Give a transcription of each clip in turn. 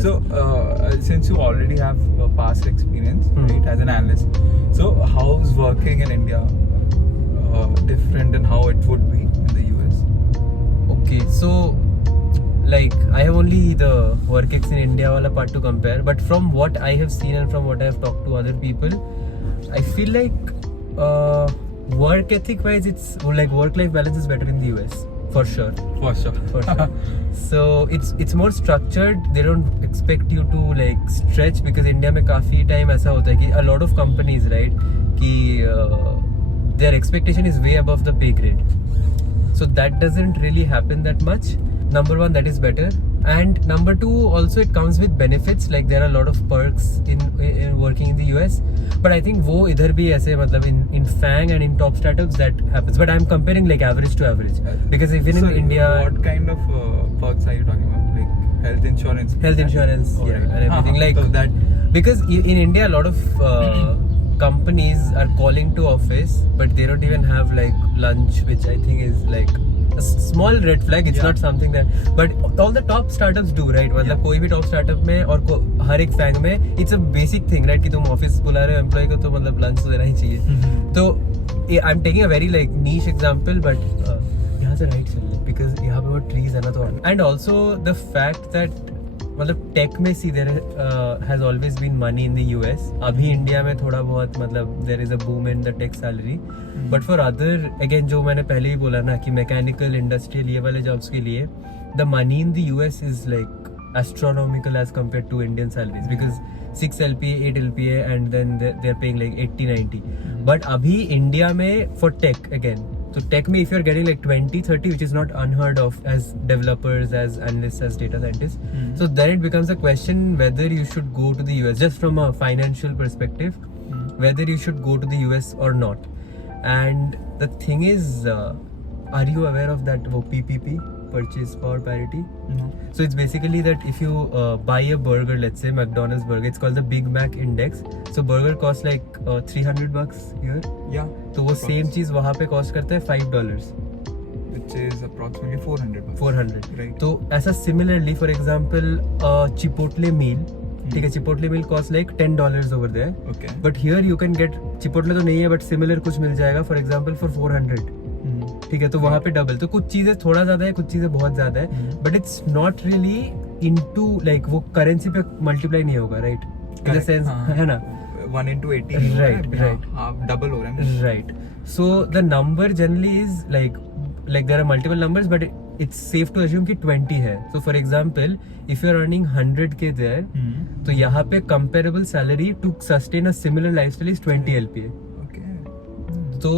So, since you already have past experience, right, as an analyst, so how's working in India different than how it would be in the US? Okay, so like I have only the work ex in India wala part to compare, but from what I have seen and from what I have talked to other people, I feel like work ethic wise, it's like work-life balance is better in the US for sure. For sure. For sure. So it's more structured. They don't expect you to like stretch, because India में काफी time ऐसा होता है कि a lot of companies, right, कि their expectation is way above the pay grade. So that doesn't really happen that much. Number one, that is better. And number two, also it comes with benefits. Like there are a lot of perks in working in the US. But I think वो इधर भी ऐसे मतलब in FANG and in top startups that happens. But I'm comparing like average to average. Because even in India... What kind of perks are you talking about? Like health insurance? Health insurance, Oh, yeah, right. and everything. Like so that... Because in India, a lot of companies are calling to office, but they don't even have like lunch, which I think is like a small red flag. It's not something that, but all the top startups do, right? मतलब कोई भी top startup में और हर एक FANG में it's a basic thing, right? कि तुम office बुला रहे हो एम्प्लॉय को, तो मतलब लंच तो देना ही चाहिए. तो I'm taking a very like niche example, but यहाँ से राइट चल रहे because यहाँ पे बहुत trees है ना, तो and also the fact that मतलब टेक में see there has always been money in the US. अभी इंडिया में थोड़ा बहुत मतलब there is a boom in the tech salary, but for other again जो मैंने पहले ही बोला ना कि मैकेनिकल इंडस्ट्रियल ये वाले जॉब्स के लिए the money in the US is like astronomical as compare to Indian salaries, because 6 LPA 8 LPA and then they are paying like 80-90. But अभी इंडिया में for tech again, so tech me, if you're getting like 20-30, which is not unheard of as developers, as analysts, as data scientists, so then it becomes a question whether you should go to the US, just from a financial perspective, whether you should go to the US or not. And the thing is, are you aware of that PPP, purchase power parity? No. So it's basically that if you buy a burger, let's say McDonald's burger, it's called the Big Mac Index. So burger costs like $300 here. Yeah. तो वो same चीज वहाँ पे cost करता है $5, which is approximately 400 bucks. 400. Right. तो ऐसा similarly for example Chipotle meal, ठीक है, Chipotle meal cost like $10 over there. Okay. But here you can get, Chipotle तो नहीं है बट सिमिलर कुछ मिल जाएगा फॉर एग्जांपल फॉर 400. ठीक है, तो वहाँ पे डबल. तो कुछ चीजें थोड़ा ज्यादा है, कुछ चीजें बहुत ज्यादा है, but it's not really into like वो करेंसी पे मल्टीप्लाई नहीं होगा, राइट? इन द सेंस है ना, 1 into 80. Right, right. Double हो रहा है. Right. So the number generally is like there are multiple numbers, but it's safe to assume कि 20 है. So for example, if you're earning 100K there, तो यहाँ पे comparable salary to sustain a similar lifestyle is 20 LPA. Okay. So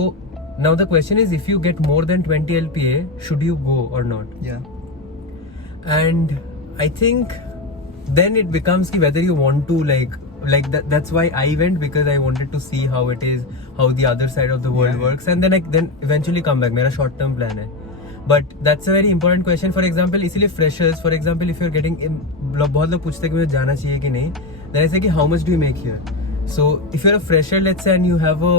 now the question is, if you get more than 20 LPA, should you go or not? Yeah. And I think then it becomes ki whether you want to like that. That's why I went, because I wanted to see how it is, how the other side of the world works, and then eventually come back. मेरा short term plan है. But that's a very important question. For example, इसीलिए freshers, for example, if you're getting in, बहुत लोग पूछते हैं कि मुझे जाना चाहिए कि नहीं. Then I say कि how much do you make here? So if you're a fresher, let's say, and you have a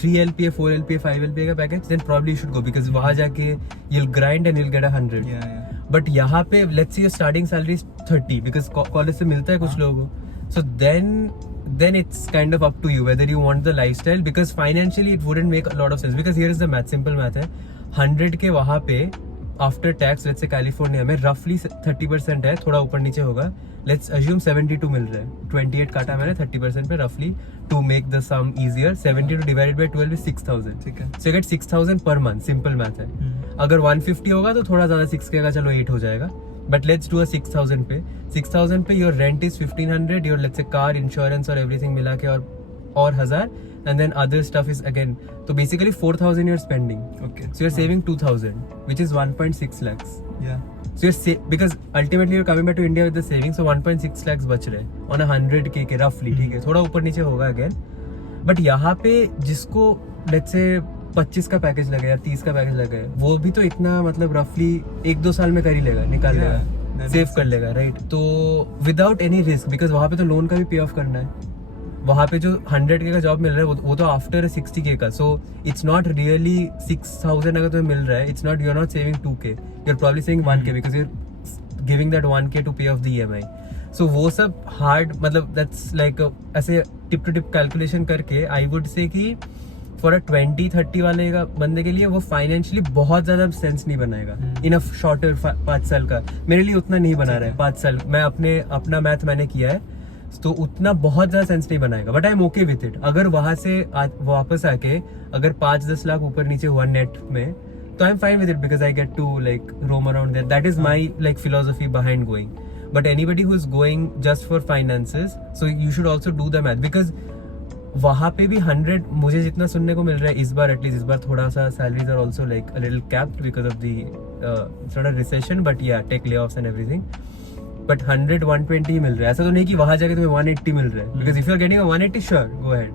3 LPA, 4 LPA, 5 LPA का package, then probably you should go, because वहाँ जाके you'll grind and you'll get 100. Yeah. But यहाँ पे let's say your starting salary is 30, because college से मिलता है कुछ लोगों को. So then it's kind of up to you whether you want the lifestyle, because financially it wouldn't make a lot of sense. Because here is the math, simple math है, 100K वहाँ पे after tax, let's say California में roughly 30% है, थोड़ा ऊपर नीचे होगा. Let's assume 72 मिल रहा है, 28 काटा मैंने 30% पे roughly to make the sum easier. 72 divided by 12 is 6,000. ठीक है. So you get 6,000 per month, simple math है. अगर 150 होगा तो थोड़ा ज़्यादा 6K का, चलो 8 हो जाएगा. But let's do a 6,000 पे. 6,000 पे your rent is 1,500, your let's say car insurance और everything मिला के और 1,000, and then other stuff is again. So basically 4,000 you're spending. Okay. So you're saving 2,000, which is 1.6 lakhs. Yeah. So you're because ultimately you're coming back to India with the savings, so 1.6 lakhs बच रहे on a 100K के roughly, ठीक है, थोड़ा ऊपर नीचे होगा again. But यहाँ पे जिसको let's say 25 का पैकेज लगे या 30 का पैकेज लगे, वो भी तो इतना मतलब रफली 1-2 साल में कर ही लेगा, निकाल लेगा, सेव कर लेगा, राइट? तो विदाउट एनी रिस्क, बिकॉज वहाँ पे तो लोन का भी पे ऑफ करना है. वहाँ पे जो 100K का जॉब मिल रहा है वो तो आफ्टर 60K का. सो इट्स नॉट रियली 6,000 अगर तुम्हें मिल रहा है, it's not, you are not saving 2K, you are probably saving 1K, because you are giving that 1K to pay off the EMI. So वो सब हार्ड मतलब that's like ऐसे tip to tip calculation करके I would say कि for a 20-30 वाले का बंदे के लिए वो फाइनेंशियली बहुत ज्यादा सेंस नहीं बनाएगा इन अ शॉर्टर 5 साल का। मेरे लिए उतना नहीं बना रहा है 5 साल। मैं अपना मैथ मैंने किया है तो उतना बहुत ज्यादा सेंस नहीं बनाएगा, but I am okay with it. अगर वहां से वापस आके अगर 5-10 लाख ऊपर नीचे हुआ नेट में तो I am fine with it because I get to like roam around there. That is my like philosophy behind going. But anybody who is going just for finances, so you should also do the math because वहां पे भी 100 मुझे जितना सुनने को मिल रहा है इस बार एटलीस्ट, इस बार थोड़ा सा salaries are also like a little capped because of the थोड़ा रिसेशन, बट या tech layoffs and everything. But 100-120 मिल रहा है। ऐसा तो नहीं कि वहां जाके तुम्हें 180 मिल रहा है, because if you are getting 180 sure go ahead,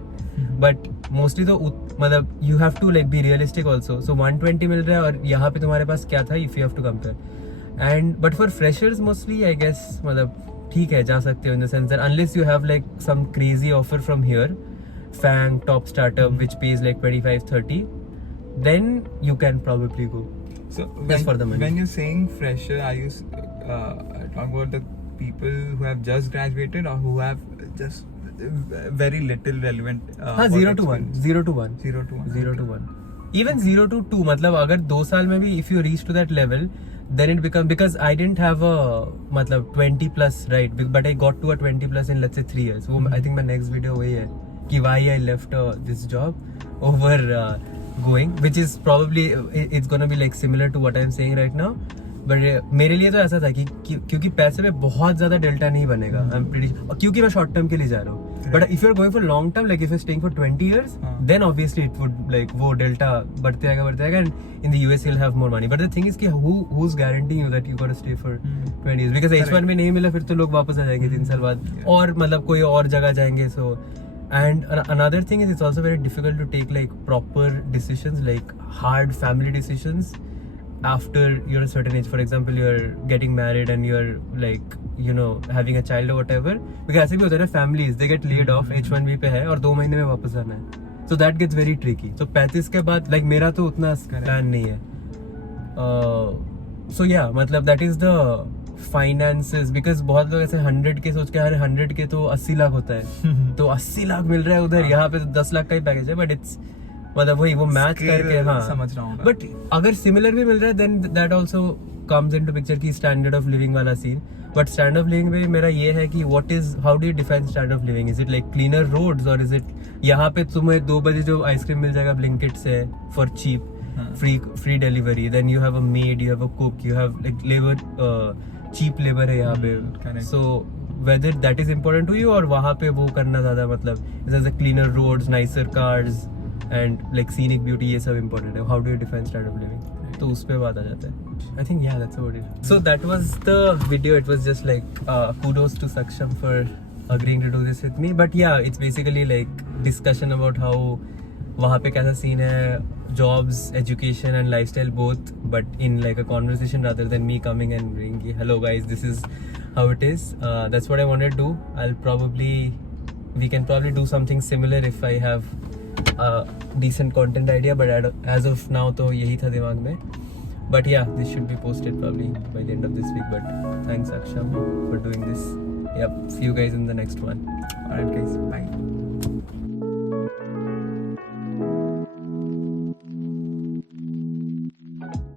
but mostly तो मतलब you have to like be realistic also. So 120 मिल रहा है और यहाँ पे तुम्हारे पास क्या था if you have to compare. And but for freshers mostly I guess मतलब ठीक है जा सकते हो in the sense that unless you have like some crazy offer from here, FANG top startup which pays like 25-30, then you can probably go. So Just for the money. when you're saying fresher, are you talking about the people who have just graduated or who have just very little relevant? हाँ 0 to 1, 0 to 1, 0 to 1, 0 to 1, even 0 to 2। मतलब अगर 2 साल में भी if you reach to that level, then it becomes, because I didn't have a मतलब 20 plus right, but I got to a 20 plus in let's say 3 years। वो I think my next video वही है कि why I left this job over going, which is probably it's gonna be like similar to what I'm saying right now, but मेरे लिए तो ऐसा था कि क्योंकि पैसे में बहुत ज्यादा डेल्टा नहीं बनेगा, I'm pretty sure, क्योंकि मैं शॉर्ट टर्म के लिए जा रहा हूँ। But if you are going for long term, like if you staying for 20 years, then obviously it would like वो डेल्टा बढ़ते आएगा and in the US you'll have more money, but the thing is कि who's guaranteeing you that you gotta stay for 20 years, because H1 में नहीं मिला फिर तो लोग वापस आ जाएंगे 3 साल बाद और मतलब कोई और जगह जाएंगे। सो and another thing is it's also very difficult to take like proper decisions, like hard family decisions after you're a certain age. For example, you're getting married and you're like you know having a child or whatever, because ऐसे भी होता है ना families, they get laid off, H1B पे है और 2 महीने में वापस आना है, so that gets very tricky। so 35 के बाद like मेरा तो उतना प्लान नहीं है। so yeah मतलब that is the finances, because बहुत लोग ऐसे 100 के सोच के अरे 100 के तो 80 लाख होता है तो 80 लाख मिल रहा है उधर, यहाँ पे तो 10 लाख का ही पैकेज है, बट इट्स मतलब वही वो मैच करके हाँ समझ रहा हूँ। बट अगर सिमिलर भी मिल रहा है then that also comes into picture की स्टैंडर्ड ऑफ लिविंग वाला scene. But standard of living में मेरा ये है कि what is how do you define standard of living? Is it like cleaner roads और इज इट यहाँ पे तुम्हें 2 बजे जो आइसक्रीम मिल जाएगा ब्लिंकिट से for cheap, free delivery, then you have a maid, you have a cook, you have like labour, cheap labour है यहाँ पे। So whether that is important to you और वहाँ पे वो करना ज्यादा मतलब is cleaner roads, nicer cars and like scenic beauty, ये सब इम्पोर्टेंट है। How do you define standard of living? तो उस पे बात आ जाता है। I think yeah that's what it is. So that was the video. It was just like kudos to Saksham for agreeing to do this with me, but yeah it's basically like discussion about how वहाँ पे कैसा scene है, jobs, education and lifestyle both, but in like a conversation rather than me coming and being hello guys this is how it is. That's what I wanted to do. We can probably do something similar if I have a decent content idea, but as of now तो यही था दिमाग में। But yeah, this should be posted probably by the end of this week, but thanks Aksham for doing this. Yep, see you guys in the next one. Alright guys, bye.